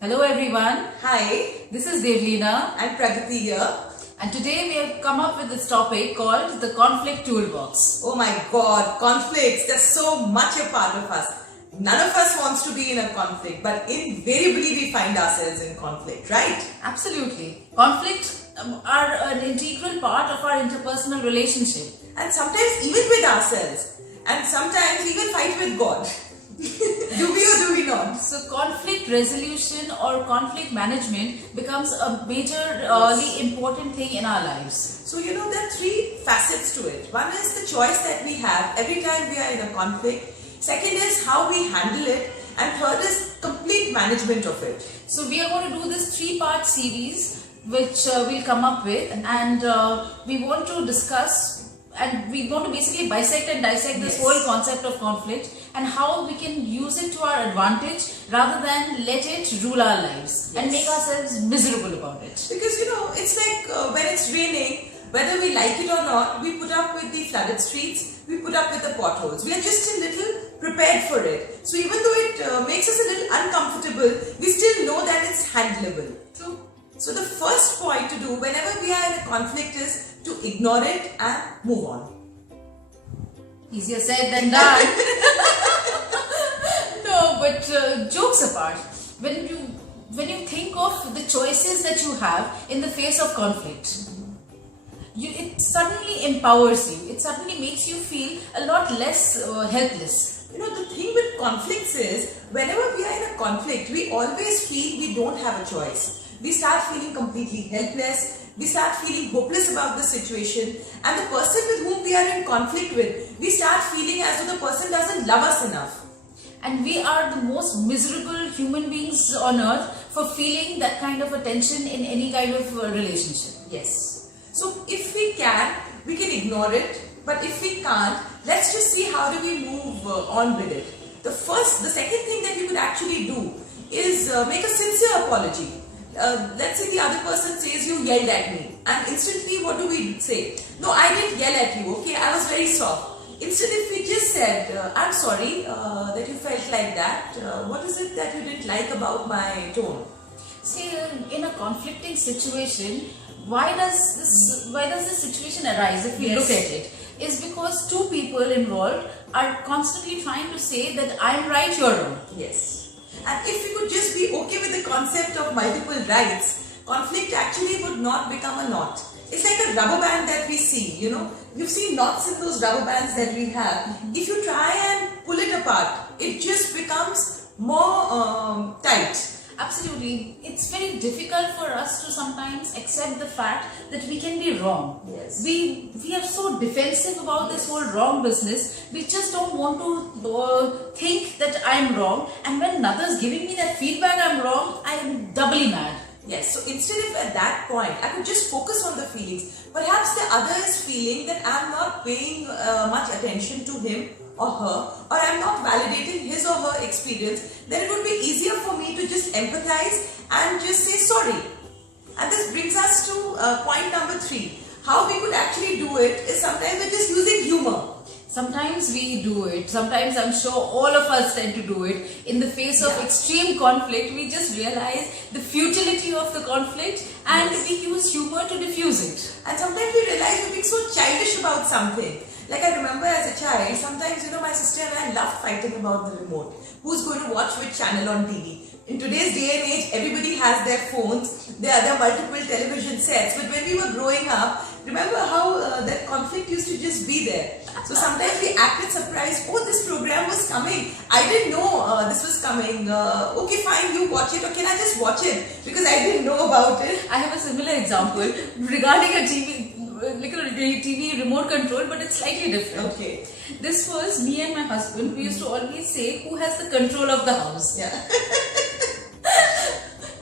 Hello everyone. Hi, This is Devlina I'm Pragati here. and today we have come up with this topic called the conflict toolbox. Oh my god, conflicts, they're so much a part of us. None of us wants to be in a conflict, but invariably we find ourselves in conflict, right? Absolutely. Conflict are an integral part of our interpersonal relationship. And sometimes even with ourselves. And sometimes even fight with God. Do we or do we not? So conflict resolution or conflict management becomes a majorly important thing in our lives. So there are three facets to it. One is the choice that we have every time we are in a conflict. Second is how we handle it. And third is complete management of it. So we are going to do this 3-part series which we'll come up with, and we want to discuss and we want to basically bisect and dissect this whole concept of conflict and how we can use it to our advantage rather than let it rule our lives and make ourselves miserable about it. Because it's like when it's raining, whether we like it or not, we put up with the flooded streets, we put up with the potholes. We are just a little prepared for it. So even though it makes us a little uncomfortable, we still know that it's handleable. So the first point to do whenever we are in a conflict is to ignore it and move on. Easier said than done. No, but jokes apart, when you think of the choices that you have in the face of conflict, it suddenly empowers you. It suddenly makes you feel a lot less helpless. The thing with conflicts is, whenever we are in a conflict, we always feel we don't have a choice. We start feeling completely helpless. We start feeling hopeless about the situation. And the person with whom we are in conflict with, we start feeling as though the person doesn't love us enough. And we are the most miserable human beings on earth for feeling that kind of a tension in any kind of relationship. Yes. So if we can ignore it. But if we can't, let's just see how do we move on with it. The second thing that you could actually do is make a sincere apology. Let's say the other person says you yelled at me, and instantly what do we say? No, I didn't yell at you, okay, I was very soft. Instead, if we just said, I'm sorry that you felt like that, what is it that you didn't like about my tone? See, in a conflicting situation, why does this situation arise if we look at it? Is because two people involved are constantly trying to say that I'm right, you're wrong. Yes. And if we could just be okay with the concept of multiple rights, conflict actually would not become a knot. It's like a rubber band that we see, You've seen knots in those rubber bands that we have. If you try and pull it apart, it just becomes more tight. Absolutely. It's very difficult for us to sometimes accept the fact that we can be wrong. Yes. We are so defensive about this whole wrong business. We just don't want to think that I'm wrong. And when another's giving me that feedback I'm wrong, I'm doubly mad. Yes, so instead of at that point, I could just focus on the feelings. Perhaps the other is feeling that I'm not paying much attention to him or her, or I'm not validating his or her experience. Then it would be easier for me to just empathize and just say sorry. And this brings us to point number 3. How we could actually do it is sometimes we're just using humor. Sometimes we do it. Sometimes I'm sure all of us tend to do it. In the face of extreme conflict, we just realize the futility of the conflict and we use humor to diffuse it. And sometimes we realize we're being so childish about something. Like I remember as a child, sometimes my sister and I loved fighting about the remote. Who's going to watch which channel on TV? In today's day and age, everybody has their phones. There are multiple television sets. But when we were growing up, remember how that conflict used to just be there. So sometimes we acted surprised. Oh, this program was coming. I didn't know this was coming. Okay, fine, you watch it. Or can I just watch it? Because I didn't know about it. I have a similar example regarding a TV. Like a TV remote control, but it's slightly different. Okay. This was me and my husband. We used to always say, who has the control of the house? Yeah.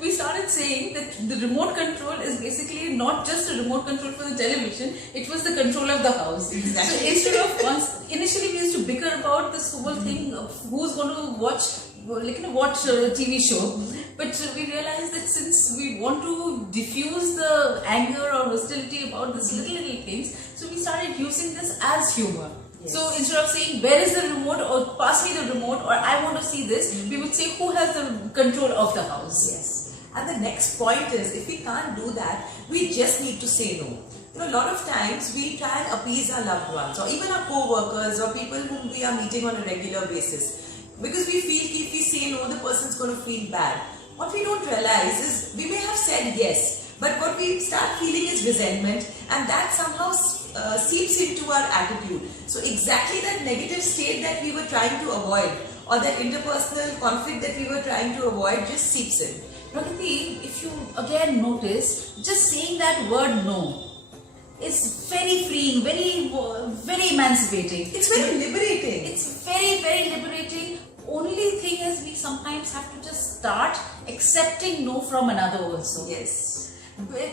We started saying that the remote control is basically not just a remote control for the television, it was the control of the house. Exactly. So instead of initially we used to bicker about this whole thing of who's going to watch a TV show, but we realized that since we want to diffuse the anger or hostility about these little things, so we started using this as humor. So instead of saying where is the remote or pass me the remote, remote, or I want to see this, we would say who has the control of the house. Yes. And the next point is, if we can't do that, we just need to say no. You know, a lot of times we try and appease our loved ones or even our co-workers or people whom we are meeting on a regular basis, because we feel if we say no, the person's going to feel bad. What we don't realize is we may have said yes, but what we start feeling is resentment, and that somehow seeps into our attitude. So exactly that negative state that we were trying to avoid, or that interpersonal conflict that we were trying to avoid, just seeps in. Pragati, if you again notice, just saying that word no is very freeing, very emancipating. It's very liberating. It's very liberating. Only thing is, we sometimes have to just start accepting no from another also. Yes. But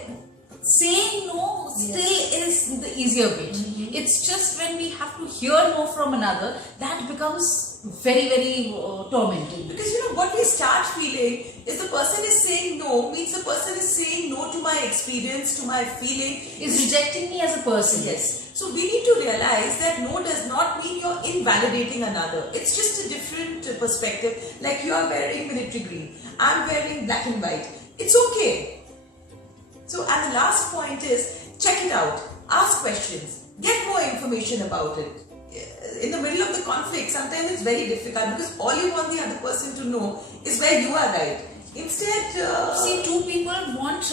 saying no still is the easier bit. It's just when we have to hear no from another, that becomes very tormenting. Because you know what we start feeling is the person is saying no means the person is saying no to my experience, to my feeling, is rejecting me as a person. Yes. So we need to realize that no does not mean you're invalidating another. It's just a different perspective. Like you are wearing military green, I'm wearing black and white. It's okay. So, and the last point is, check it out, ask questions, get more information about it. In the middle of the conflict, sometimes it's very difficult because all you want the other person to know is where you are right. Instead, see, two people want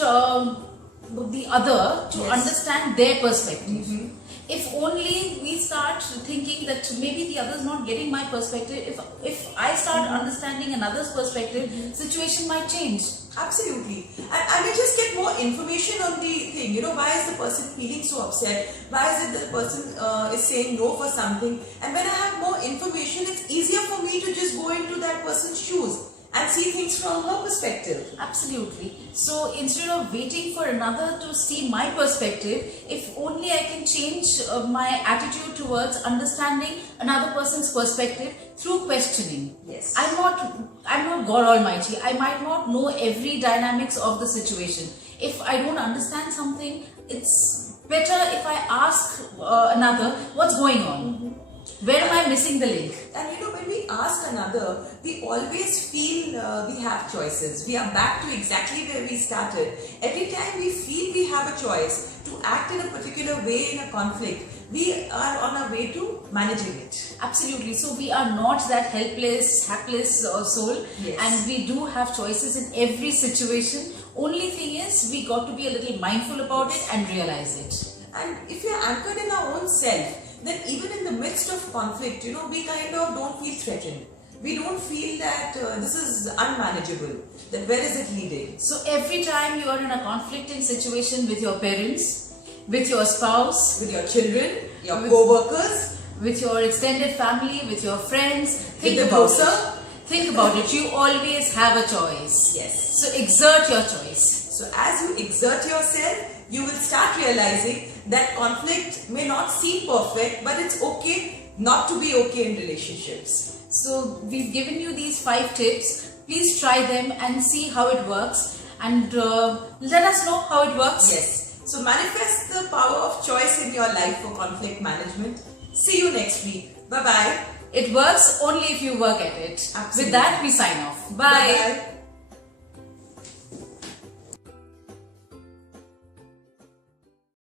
the other to understand their perspective. If only we start thinking that maybe the other is not getting my perspective, if I start understanding another's perspective, situation might change. Absolutely. And I may just get more information on the thing. You know, why is the person feeling so upset? Why is it that the person is saying no for something? And when I have more information, it's easier for me to just go into that person's shoes and see things from her perspective. Absolutely. So instead of waiting for another to see my perspective, if only I can change my attitude towards understanding another person's perspective through questioning. Yes. I'm not God Almighty. I might not know every dynamics of the situation. If I don't understand something, it's better if I ask another what's going on. Where am I missing the link? And you know, when we ask another, we always feel we have choices. We are back to exactly where we started. Every time we feel we have a choice to act in a particular way in a conflict, we are on our way to managing it. Absolutely. So we are not that helpless, hapless soul. Yes. And we do have choices in every situation. Only thing is, we got to be a little mindful about it and realize it. And if we are anchored in our own self, then even in the midst of conflict, you know, we kind of don't feel threatened. We don't feel that this is unmanageable, that where is it leading? So every time you are in a conflicting situation with your parents, with your spouse, With your children, your co-workers, with your extended family, with your friends, think the about grocer. it. Think about it. You always have a choice. Yes. So exert your choice. So as you exert yourself, you will start realizing that conflict may not seem perfect, but it's okay not to be okay in relationships. So we've given you these 5 tips. Please try them and see how it works, and let us know how it works. Yes. So manifest the power of choice in your life for conflict management. See you next week. Bye-bye. It works only if you work at it. Absolutely. With that, we sign off. Bye. Bye-bye.